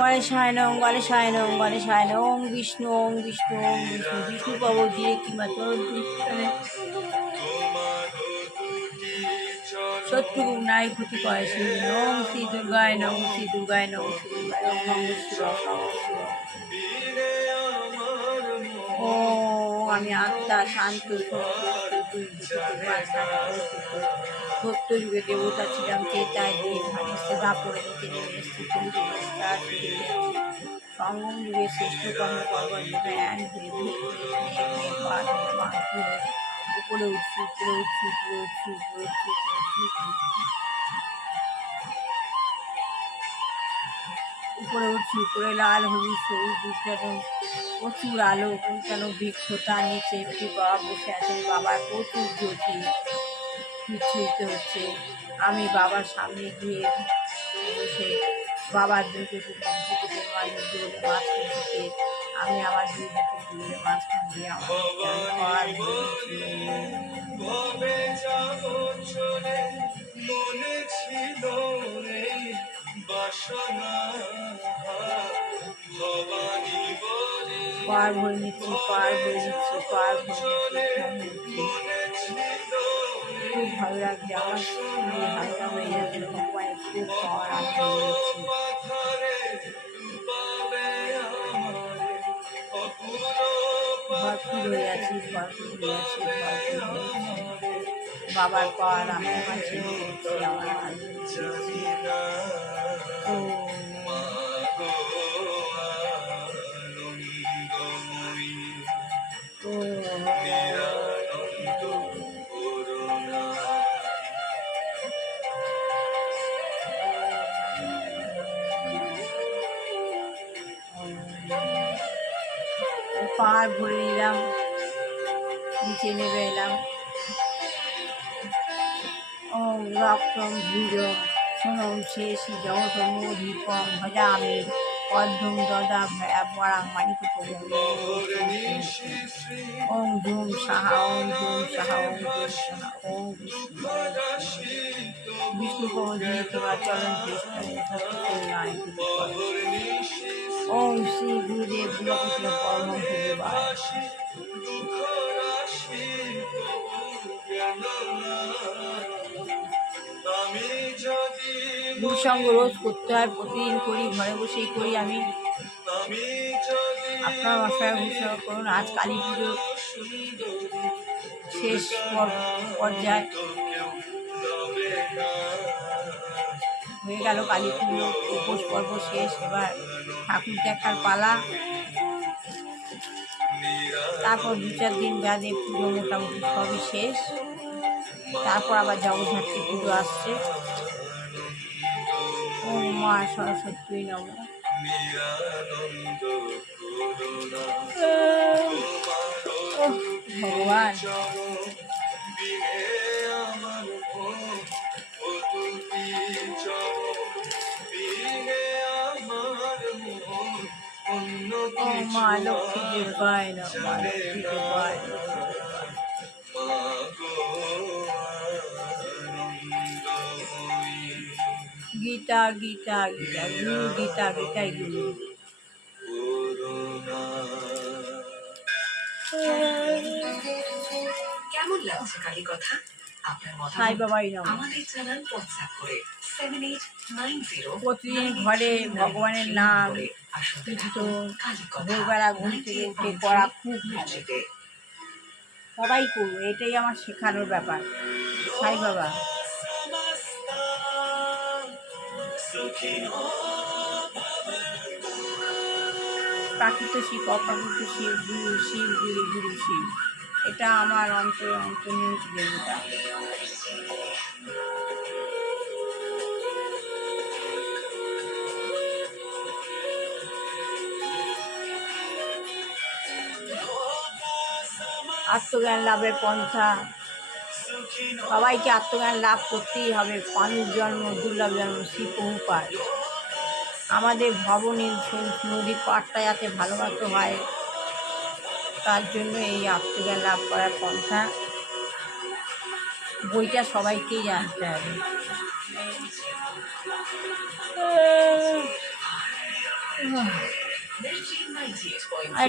গণেশায় নম গণেশায় নম গণেশায় নম ওং বিষ্ণু ওং বিষ্ণু ওং বিষ্ণু বিষ্ণু পাবো দিয়ে কিংবা তোর শত্রু নাই ক্ষতি করে শ্রী ওং শ্রী দুর্গায় নম শ্রী দুর্গায় নম শ্রী দুর্গায় ওং নম শিব ও আমি আত্মা শান্ত সত্য যুগে দেবতা ছিলাম চেতায় দিয়ে ভানিসে দাপড়ে নিচে নেমে এসেছি সঙ্গম যুগে শ্রেষ্ঠ কর্ম করবার জ্ঞান হয়ে উপরে উঠছি উপরে উঠছি উপরে উঠছি উপরে উঠছি উপরে উঠছি উপরে লাল হলুদ সবুজ উজ্জ্বল প্রচুর আলো উল্টানো বৃক্ষ তার নিচে একটি বাবা বসে আছেন বাবার প্রচুর জ্যোতি বিচ্ছুরিত হচ্ছে আমি বাবার সামনে গিয়ে বসে বাবার দুটো পুকুরের মাঝে জোরে মাঝখান থেকে আমি আমার দুটো পুকুরের মাঝখান দিয়ে আমার মনে ছিল পার ভরে নিচ্ছি পার ভরে নিচ্ছি পার ভরে নিচ্ছি খুব ভালো লাগছে আমার শরীরে হালকা হয়ে যাচ্ছে ভগবান একটু পর আমি ভরপুর হয়ে আছি ভরপুর হয়ে আছি ভরপুর হয়ে বাবার পর আমি আমার ছেলে করছি আমার ও পাহাড় ভরে নিলাম নিচে নেমে এলাম ও রক্তম ভুজ সোনম শেষ জগতম দীপম ভজামি পদ্মম দদা বরাং মানিক ওং ধূম সাহা ওং ধূম সাহা ওং ধূম সাহা ওং বিষ্ণু প্রবোধিনী তোমার চরণ নাই ওং শ্রী গুরুদেব গুরুকৃষ্ণ পরম গুরুসঙ্গ রোজ করতে হয় প্রতিদিন করি ঘরে বসেই করি আমি আপনার মশায় গুরুসঙ্গ করুন আজ কালী পুজো শেষ পর্যায়ে হয়ে গেল কালী পুজো উপোস পর্ব শেষ এবার ঠাকুর দেখার পালা তারপর 2-4 দিন বাদে পুজো মোটামুটি সবই শেষ তারপর আবার জগদ্ধাত্রী পুজো আসছে ও মা সরস্বতী নম ভগবান ও মা লক্ষ্মী দুর্গায় নম মা লক্ষ্মী দুর্গায় গীতা গীতা গীতা গুরু গীতা গীতাই গুরু কেমন লাগছে কালী কথা আপনার সাই বাবাই নম আমাদের জানান হোয়াটসঅ্যাপ করে 7890 প্রতিদিন ঘরে ভগবানের নাম কীর্তন ভোরবেলা ঘুম থেকে উঠে করা খুব ভালো সবাই করবো এটাই আমার শেখানোর ব্যাপার সাই বাবা প্রাকৃত শিব অপ্রাকৃত শিব গুরু শিব গুরু গুরু শিব এটা আমার অন্তর্নিহিত দেবতা আত্মজ্ঞান লাভের পন্থা সবাইকে আত্মজ্ঞান লাভ করতেই হবে মানুষ জন্ম দুর্লভ জন্ম শ্রী প্রভুপাদ আমাদের ভবনীর নদীর পাড়টা যাতে ভালো মতো হয় তার জন্য এই আত্মজ্ঞান লাভ করার পন্থা বইটা সবাইকেই জানতে হবে Energy 98.3